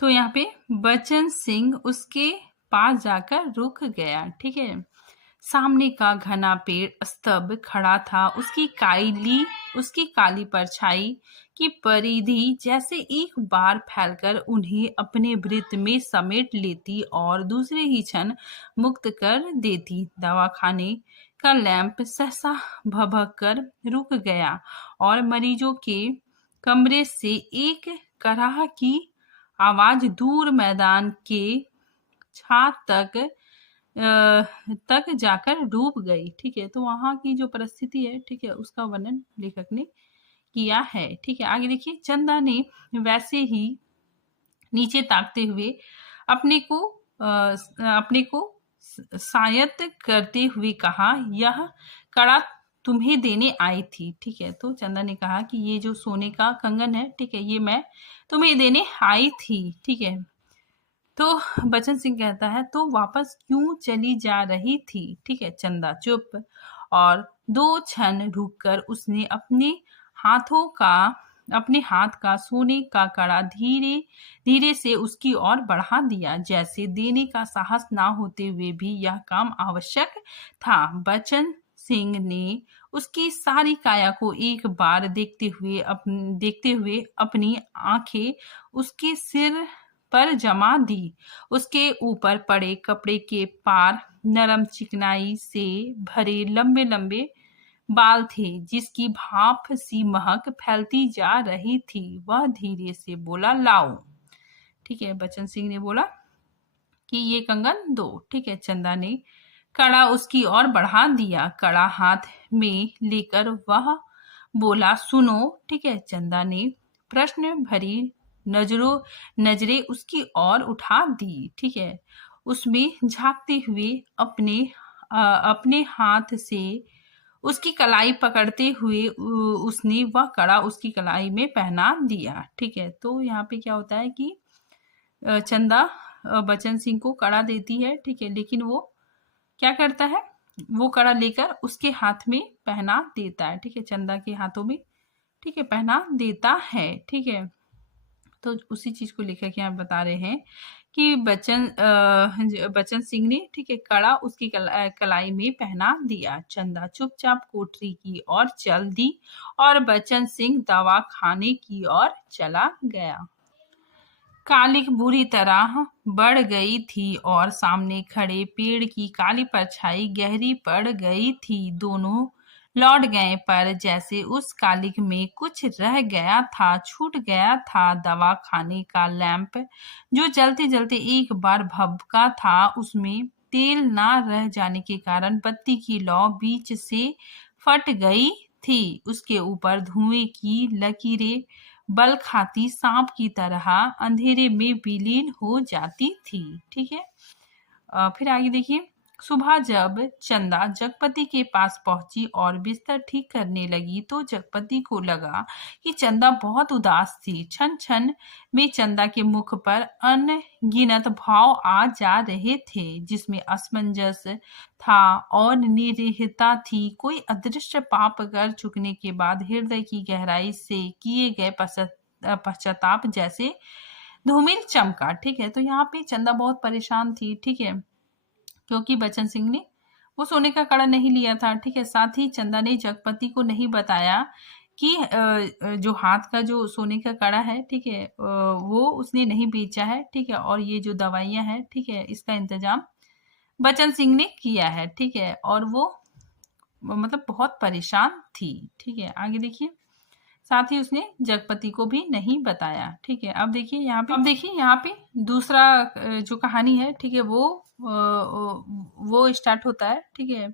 तो यहाँ पे बचन सिंह उसके पास जाकर रुक गया। ठीक है। सामने का घना पेड़ स्तब्ध खड़ा था। उसकी काली परछाई की परिधि जैसे एक बार फैलकर उन्हें अपने वृत्त में समेट लेती और दूसरे ही क्षण मुक्त कर देती। दवाखाने का लैंप सहसा भभक कर रुक गया और मरीजों के कमरे से एक कराह की आवाज दूर मैदान के छात तक जाकर डूब गई। ठीक है। तो वहां की जो परिस्थिति है, ठीक है, उसका वर्णन लेखक ने किया है। ठीक है। आगे देखिए। चंदा ने वैसे ही नीचे ताकते हुए अपने को शायद करते हुए कहा, यह कड़ा तुम्हें देने आई थी। ठीक है। तो चंदा ने कहा कि ये जो सोने का कंगन है, ठीक है, ये मैं तुम्हें देने आई थी। ठीक है। तो बचन सिंह कहता है तो वापस क्यों चली जा रही थी। ठीक है। चंदा चुप और दो क्षण रुककर उसने अपने हाथ का सोने का कड़ा धीरे धीरे से उसकी ओर बढ़ा दिया, जैसे देने का साहस ना होते हुए भी यह काम आवश्यक था। बचन सिंह ने उसकी सारी काया को एक बार देखते हुए अपनी आंखें उसके सिर पर जमा दी। उसके ऊपर पड़े कपड़े के पार नरम चिकनाई से भरे लंबे लंबे बाल थे, जिसकी भाप सी महक फैलती जा रही थी। वह धीरे से बोला, लाओ। ठीक है। बचन सिंह ने बोला कि ये कंगन दो। ठीक है। चंदा ने कड़ा उसकी ओर बढ़ा दिया। कड़ा हाथ में लेकर वह बोला, सुनो। ठीक है। चंदा ने प्रश्न भरी नजरें उसकी ओर उठा दी। ठीक है। उसमें झांकते हुए अपने हाथ से उसकी कलाई पकड़ते हुए उसने वह कड़ा उसकी कलाई में पहना दिया। ठीक है। तो यहाँ पे क्या होता है कि चंदा बचन सिंह को कड़ा देती है। ठीक है। लेकिन वो क्या करता है, वो कड़ा लेकर उसके हाथ में पहना देता है। ठीक है। चंदा के हाथों में, ठीक है, पहना देता है। ठीक है। तो उसी चीज को लेकर यहाँ बता रहे हैं कि बचन सिंह ने, ठीक है, कड़ा उसकी कलाई में पहना दिया। चंदा चुपचाप कोठरी की ओर चल दी और बचन सिंह दवा खाने की ओर चला गया। कालिक बुरी तरह बढ़ गई थी और सामने खड़े पेड़ की काली परछाई गहरी पड़ गई थी। दोनों लौट गए, पर जैसे उस कालिक में कुछ रह गया था, छूट गया था। दवा खाने का लैंप जो जलते जलते एक बार भभका था, उसमें तेल ना रह जाने के कारण बत्ती की लौ बीच से फट गई थी। उसके ऊपर धुएं की लकीरें बल खाती सांप की तरह अंधेरे में विलीन हो जाती थी। ठीक है। फिर आगे देखिए। सुबह जब चंदा जगपति के पास पहुंची और बिस्तर ठीक करने लगी तो जगपति को लगा कि चंदा बहुत उदास थी। क्षण क्षण में चंदा के मुख पर अनगिनत भाव आ जा रहे थे, जिसमें असमंजस था और निरीहता थी। कोई अदृश्य पाप कर चुकने के बाद हृदय की गहराई से किए गए पश्चाताप जैसे धूमिल चमका। ठीक है, तो यहाँ पे चंदा बहुत परेशान थी। ठीक है, क्योंकि बच्चन सिंह ने वो सोने का कड़ा नहीं लिया था। ठीक है, साथ ही चंदा ने जगपति को नहीं बताया कि जो हाथ का जो सोने का कड़ा है, ठीक है, वो उसने नहीं बेचा है। ठीक है, और ये जो दवाइयां हैं, ठीक है, इसका इंतजाम बच्चन सिंह ने किया है। ठीक है, और वो मतलब बहुत परेशान थी। ठीक है, आगे देखिए। साथ ही उसने जगपति को भी नहीं बताया। ठीक है, अब देखिए यहाँ पे दूसरा जो कहानी है, ठीक है, वो स्टार्ट होता है। ठीक है,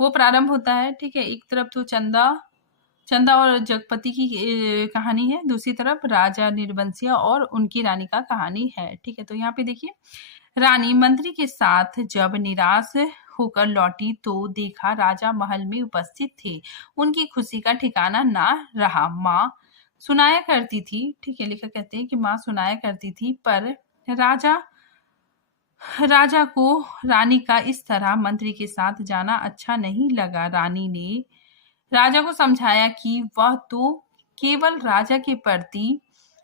वो प्रारंभ होता है। ठीक है, एक तरफ तो चंदा और जगपति की कहानी है, दूसरी तरफ राजा निर्बंसिया और उनकी रानी का कहानी है। ठीक है, तो यहाँ पे देखिए, रानी मंत्री के साथ जब निराश होकर लौटी तो देखा राजा महल में उपस्थित थे। उनकी खुशी का ठिकाना ना रहा। माँ सुनाया करती थी, ठीक है, लेखक कहते हैं कि माँ सुनाया करती थी, पर राजा को रानी का इस तरह मंत्री के साथ जाना अच्छा नहीं लगा। रानी ने राजा को समझाया कि वह तो केवल राजा के प्रति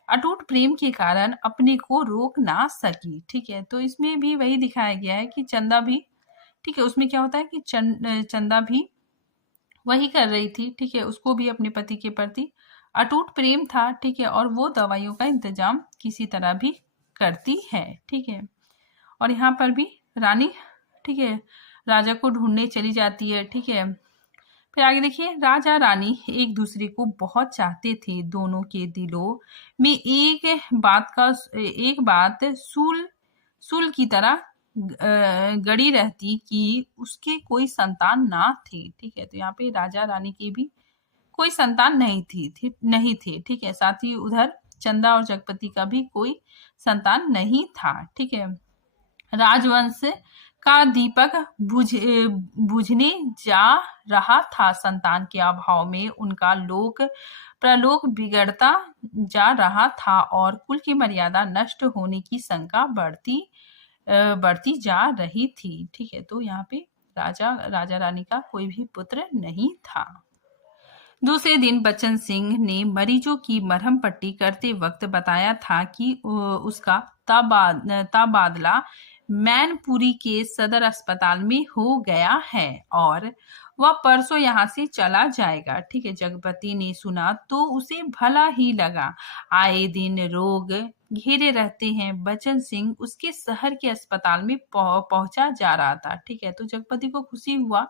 अटूट प्रेम के कारण अपने को रोक ना सकी। ठीक है, तो इसमें भी वही दिखाया गया है कि चंदा भी, ठीक है, उसमें क्या होता है कि चंदा भी वही कर रही थी। ठीक है, उसको भी अपने पति के प्रति अटूट प्रेम था। ठीक है, और वो दवाइयों का इंतजाम किसी तरह भी करती है। ठीक है, और यहाँ पर भी रानी, ठीक है, राजा को ढूंढने चली जाती है। ठीक है, फिर आगे देखिए, राजा रानी एक दूसरे को बहुत चाहते थे। दोनों के दिलों में एक बात सूल की तरह गड़ी रहती कि उसके कोई संतान ना थे। ठीक है, तो यहाँ पे राजा रानी की भी कोई संतान नहीं थे। ठीक है, साथ ही उधर चंदा और जगपति का भी कोई संतान नहीं था। ठीक है, राजवंश का दीपक बुझने जा रहा था। संतान के अभाव में उनका प्रलोक बिगड़ता जा रहा था और कुल की मर्यादा नष्ट होने की शंका बढ़ती जा रही थी। ठीक है, तो यहाँ पे राजा रानी का कोई भी पुत्र नहीं था। दूसरे दिन बच्चन सिंह ने मरीजों की मरहम पट्टी करते वक्त बताया था कि उसका तबादला मैनपुरी के सदर अस्पताल में हो गया है और वह परसों यहाँ से चला जाएगा। ठीक है, जगपति ने सुना तो उसे भला ही लगा। आए दिन रोग घेरे रहते हैं। बच्चन सिंह उसके शहर के अस्पताल में पहुंचा जा रहा था। ठीक है, तो जगपति को खुशी हुआ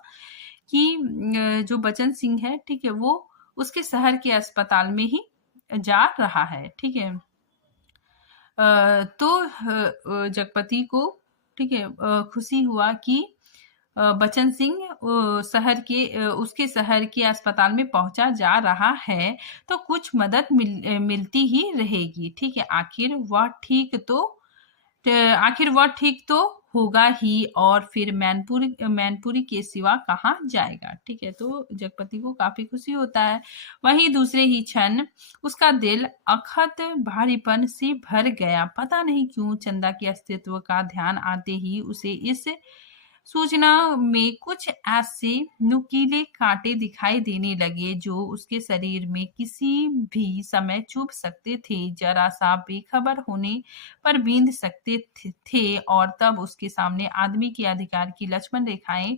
कि जो बच्चन सिंह है, ठीक है, वो उसके शहर के अस्पताल में ही जा रहा है। ठीक है, तो जगपति को, ठीक है, खुशी हुआ कि बच्चन सिंह उसके शहर के अस्पताल में पहुंचा जा रहा है, तो कुछ मदद मिलती ही रहेगी। ठीक है, आखिर वह ठीक तो होगा ही, और फिर मैनपुरी के सिवा कहाँ जाएगा। ठीक है, तो जगपति को काफी खुशी होता है। वहीं दूसरे ही क्षण उसका दिल अखत भारीपन से भर गया। पता नहीं क्यों चंदा के अस्तित्व का ध्यान आते ही उसे इस सूचना में कुछ ऐसे नुकीले कांटे दिखाई देने लगे जो उसके शरीर में किसी भी समय चुभ सकते थे, जरा सा बेखबर होने पर बींध सकते थे, और तब उसके सामने आदमी के अधिकार की लक्ष्मण रेखाएं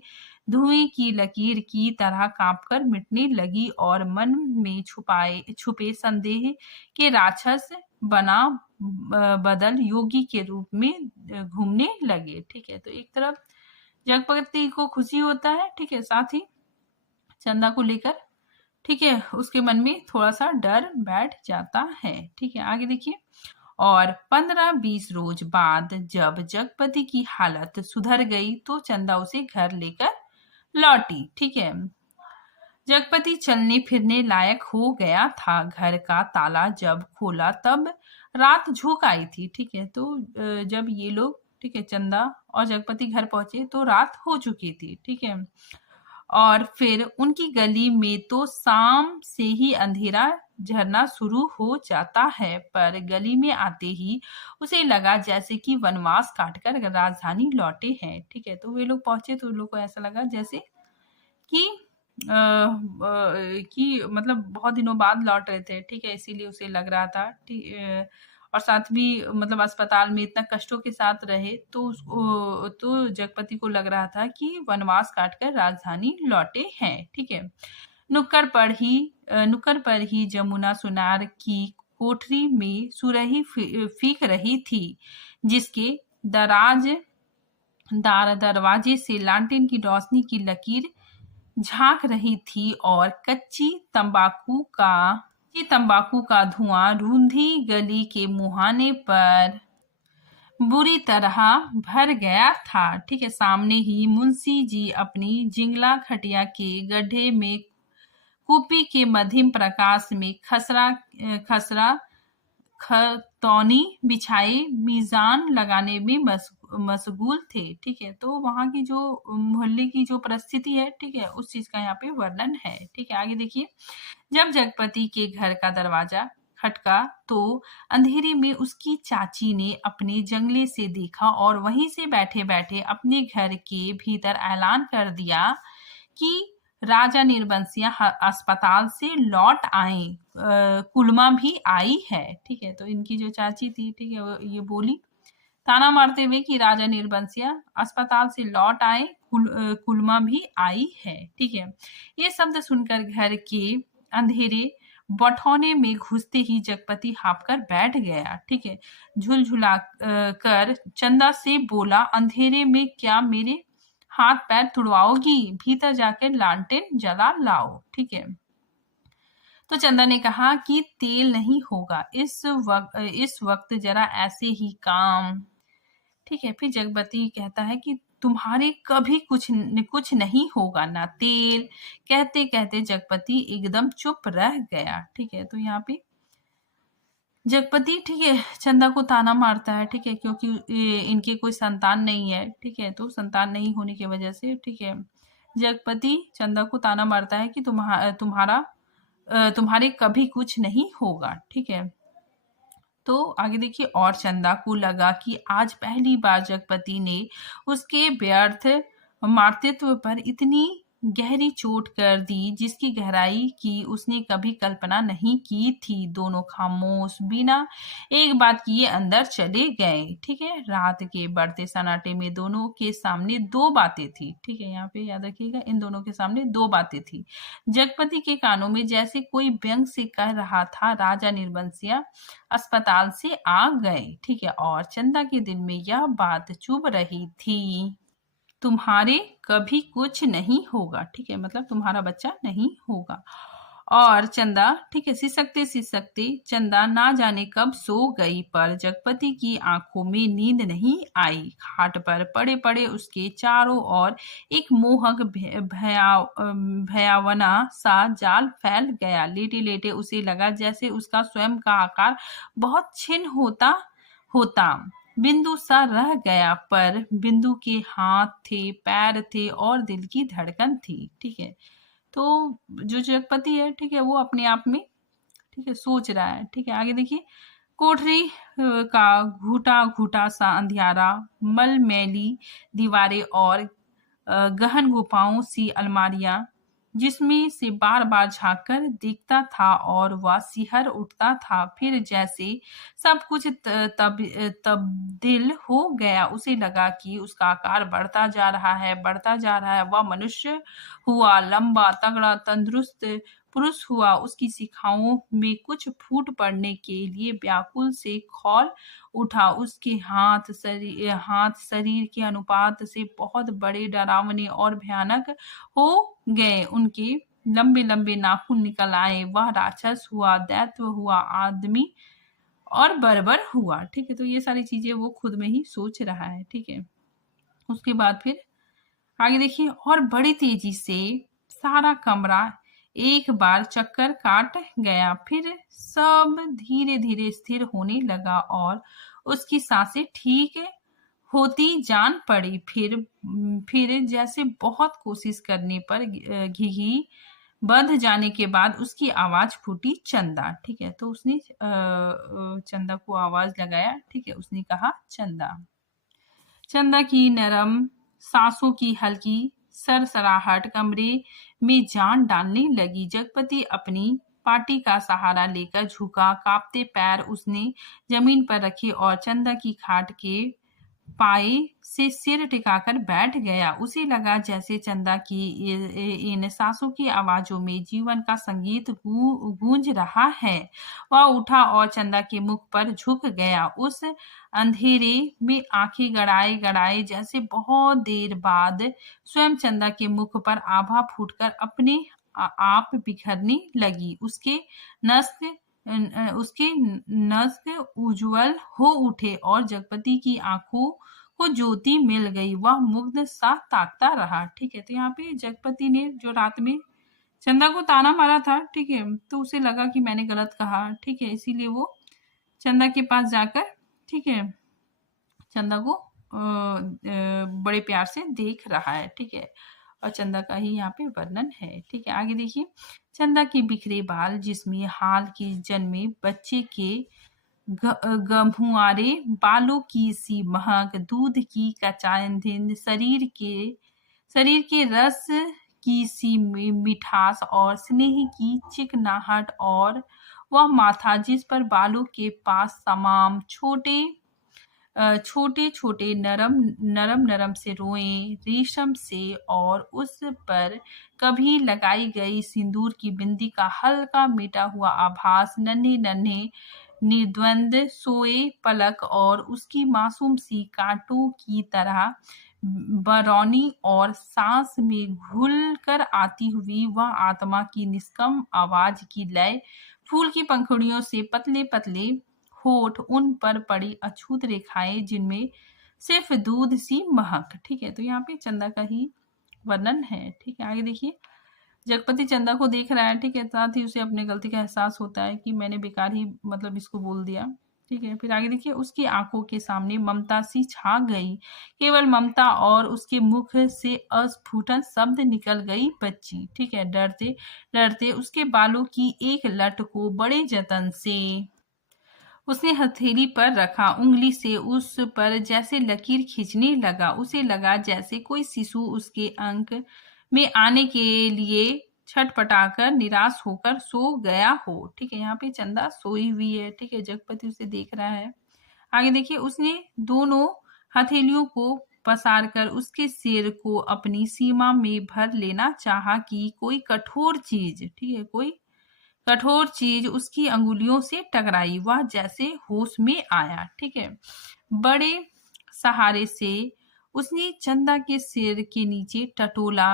धुएं की लकीर की तरह कांपकर मिटने लगी और मन में छुपे संदेह के राक्षस बदल योगी के रूप में घूमने लगे। ठीक है, तो एक तरफ जगपति को खुशी होता है, ठीक है, साथ ही चंदा को लेकर, ठीक है, उसके मन में थोड़ा सा डर बैठ जाता है। ठीक है, आगे देखिए। और 15-20 रोज बाद जब जगपति की हालत सुधर गई तो चंदा उसे घर लेकर लौटी। ठीक है, जगपति चलने फिरने लायक हो गया था। घर का ताला जब खोला तब रात झोंक आई थी। ठीक है, तो जब ये लोग, ठीक है, चंदा और जगपति घर पहुंचे तो रात हो चुकी थी। ठीक है, और फिर उनकी गली में तो शाम से ही अंधेरा झरना शुरू हो जाता है, पर गली में आते ही उसे लगा जैसे कि वनवास काटकर राजधानी लौटे हैं। ठीक है, तो वे लोग पहुंचे तो उन लोग को ऐसा लगा जैसे कि कि मतलब बहुत दिनों बाद लौट रहे थे। ठीक है, इसीलिए उसे लग रहा था और साथ भी मतलब अस्पताल में इतना कष्टों के साथ रहे तो तो जगपति को लग रहा था कि वनवास काटकर राजधानी लौटे हैं। ठीक है, नुक्कड़ पर ही जमुना सुनार की कोठरी में सुरही फीक रही थी, जिसके दरवाजे से लालटेन की रोशनी की लकीर झांक रही थी और कच्ची तंबाकू का धुआं रूंधी गली के मुहाने पर बुरी तरह भर गया था। ठीक है, सामने ही मुंशी जी अपनी जिंगला खटिया के गड्ढे में कूपी के मध्यम प्रकाश में खसरा खतौनी बिछाए मीजान लगाने में मशगूल थे। ठीक है, तो वहां की जो मोहल्ले की जो परिस्थिति है, ठीक है, उस चीज का यहाँ पे वर्णन है। ठीक है, आगे देखिए। जब जगपति के घर का दरवाजा खटका तो अंधेरे में उसकी चाची ने अपने जंगले से देखा और वहीं से बैठे बैठे अपने घर के भीतर ऐलान कर दिया कि राजा निर्बंसिया अस्पताल से लौट आए, कुलमा भी आई है। ठीक है, तो इनकी जो चाची थी, ठीक है, वो ये बोली ताना मारते हुए कि राजा निर्बंसिया अस्पताल से लौट आए, कुलमा भी आई है। ठीक है, ये शब्द सुनकर घर के अंधेरे बठौने में घुसते ही जगपति हापकर बैठ गया। ठीक है, झुलझुला कर चंदा से बोला, अंधेरे में क्या मेरे हाथ पैर तुड़वाओगी? भीतर जाकर लालटेन जला लाओ। ठीक है, तो चंदा ने कहा कि तेल नहीं होगा इस वक्त जरा ऐसे ही काम। ठीक है, फिर जगपति कहता है कि तुम्हारे कभी कुछ नहीं होगा ना तेल। कहते कहते जगपति एकदम चुप रह गया। ठीक है, तो यहाँ पे जगपति, ठीक है, चंदा को ताना मारता है। ठीक है, क्योंकि इनके कोई संतान नहीं है। ठीक है, तो संतान नहीं होने की वजह से, ठीक है, जगपति चंदा को ताना मारता है कि तुम्हारे कभी कुछ नहीं होगा। ठीक है, तो आगे देखिए। और चंदा को लगा कि आज पहली बार जगपति ने उसके व्यर्थ मातृत्व पर इतनी गहरी चोट कर दी जिसकी गहराई की उसने कभी कल्पना नहीं की थी। दोनों खामोश बिना एक बात किए अंदर चले गए। ठीक है, रात के बढ़ते सन्नाटे में दोनों के सामने दो बातें थी। ठीक है, यहाँ पे याद रखिएगा, इन दोनों के सामने दो बातें थी। जगपति के कानों में जैसे कोई व्यंग से कह रहा था, राजा निर्बंसिया अस्पताल से आ गए। ठीक है, और चंदा के दिल में यह बात चुभ रही थी, तुम्हारे कभी कुछ नहीं होगा। ठीक है, मतलब तुम्हारा बच्चा नहीं होगा। और चंदा, ठीक है, सिसकते चंदा ना जाने कब सो गई, पर जगपति की आंखों में नींद नहीं आई। खाट पर पड़े पड़े उसके चारों ओर एक मोहक भयावना सा जाल फैल गया। लेटे लेटे उसे लगा जैसे उसका स्वयं का आकार बहुत छिन्न होता बिंदु सा रह गया, पर बिंदु के हाथ थे, पैर थे और दिल की धड़कन थी। ठीक है, तो जो जगपति है, ठीक है, वो अपने आप में, ठीक है, सोच रहा है। ठीक है, आगे देखिए। कोठरी का घुटा घुटा सा अंधियारा, मलमैली दीवारें और गहन गुफाओं सी अलमारियां जिसमें से बार बार झांककर देखता था और वह सिहर उठता था। फिर जैसे सब कुछ तब्दील हो गया। उसे लगा कि उसका आकार बढ़ता जा रहा है। वह मनुष्य हुआ, लंबा तगड़ा तंदुरुस्त पुरुष हुआ। उसकी शिखाओं में कुछ फूट पड़ने के लिए व्याकुल से खौल उठा। उसके हाथ शरीर के अनुपात से बहुत बड़े, डरावने और भयानक हो गए। उनके लंबे लंबे नाखून निकल आए। वह राक्षस हुआ, दैत्य हुआ, आदमी और बर्बर हुआ। ठीक है, तो ये सारी चीजें वो खुद में ही सोच रहा है। ठीक है, उसके बाद फिर आगे देखिए। और बड़ी तेजी से सारा कमरा एक बार चक्कर काट गया। फिर सब धीरे धीरे स्थिर होने लगा और उसकी सांसें ठीक होती जान पड़ी। फिर जैसे बहुत कोशिश करने पर घी बंध जाने के बाद उसकी आवाज फूटी, चंदा। ठीक है, तो उसने चंदा को आवाज लगाया। ठीक है, उसने कहा चंदा। चंदा की नरम सांसों की हल्की सरसराहट कमरे में जान डालने लगी। जगपति अपनी पाटी का सहारा लेकर झुका, कांपते पैर उसने जमीन पर रखे और चंदा की खाट के पाए से सिर टिकाकर बैठ गया। उसे लगा जैसे चंदा की इन सांसों की आवाजों में जीवन का संगीत गूंज रहा है। वह उठा और चंदा के मुख पर झुक गया। उस अंधेरे में आंखें गड़ाए गड़ाए जैसे बहुत देर बाद स्वयं चंदा के मुख पर आभा फूटकर अपने आप बिखरने लगी। उसके नस्क उज्जवल हो उठे और जगपति की आंखों को ज्योति मिल गई। वह मुग्ध सा ताकता रहा। ठीक है, तो यहाँ पे जगपति ने जो रात में चंदा को ताना मारा था, ठीक है, तो उसे लगा कि मैंने गलत कहा। ठीक है, इसीलिए वो चंदा के पास जाकर, ठीक है, चंदा को बड़े प्यार से देख रहा है। ठीक है, और चंदा का ही यहाँ पे वर्णन है। ठीक है, आगे देखिए। चंदा के बिखरे बाल जिसमें हाल के जन्मे बच्चे के गम्हुआरे बालों की सी महक, दूध की कचायंधिन शरीर के रस की सी मिठास और स्नेह की चिकनाहट, और वह माथा जिस पर बालों के पास तमाम छोटे छोटे नरम से रोएं रेशम से, और उस पर कभी लगाई गई सिंदूर की बिंदी का हल्का मिटा हुआ आभास, नन्हे नन्हे निर्द्वंद सोए पलक और उसकी मासूम सी कांटों की तरह बरौनी और सांस में घुल कर आती हुई वह आत्मा की निष्कम आवाज की लय, फूल की पंखुड़ियों से पतले पतले होठ, उन पर पड़ी अछूत रेखाएं जिनमें सिर्फ दूध सी महक। ठीक है, तो यहाँ पे चंदा का ही वर्णन है। ठीक है, आगे देखिए। जगपति चंदा को देख रहा है। ठीक है, साथ ही उसे अपने गलती का एहसास होता है कि मैंने बेकार ही मतलब इसको बोल दिया। ठीक है, फिर आगे देखिए। उसकी आंखों के सामने ममता सी छा गई, केवल ममता, और उसके मुख से अस्फुटन शब्द निकल गई, बच्ची। ठीक है, डरते डरते उसके बालों की एक लट को बड़े जतन से उसने हथेली पर रखा, उंगली से उस पर जैसे लकीर खींचने लगा। उसे लगा जैसे कोई शिशु उसके अंक में आने के लिए छटपटाकर निराश होकर सो गया हो। ठीक है, यहाँ पे चंदा सोई हुई है। ठीक है, जगपति उसे देख रहा है। आगे देखिए। उसने दोनों हथेलियों को पसार कर उसके सिर को अपनी सीमा में भर लेना चाहा कि कोई कठोर चीज, ठीक है, कोई कठोर चीज उसकी अंगुलियों से टकराई। वह जैसे होश में आया। ठीक है, बड़े सहारे से उसने चंदा के सिर के नीचे टटोला।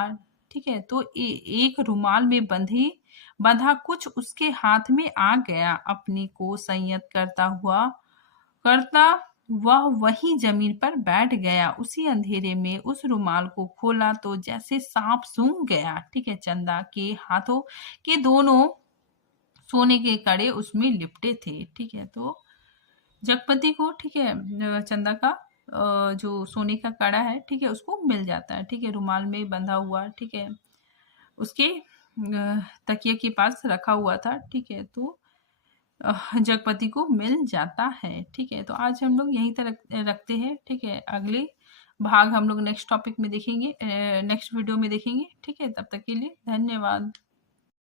ठीक है, तो एक रुमाल में बंधा कुछ उसके हाथ में आ गया। अपने को संयत करता वह वही जमीन पर बैठ गया। उसी अंधेरे में उस रुमाल को खोला तो जैसे सांप सूंघ गया। ठीक है, चंदा के हाथों के दोनों सोने के कड़े उसमें लिपटे थे। ठीक है, तो जगपति को, ठीक है, चंदा का जो सोने का कड़ा है, ठीक है, उसको मिल जाता है। ठीक है, रुमाल में बंधा हुआ, ठीक है, उसके तकिए के पास रखा हुआ था। ठीक है, तो जगपति को मिल जाता है। ठीक है, तो आज हम लोग यहीं तक रखते हैं। ठीक है, अगले भाग हम लोग नेक्स्ट टॉपिक में देखेंगे, नेक्स्ट वीडियो में देखेंगे। ठीक है, तब तक के लिए धन्यवाद।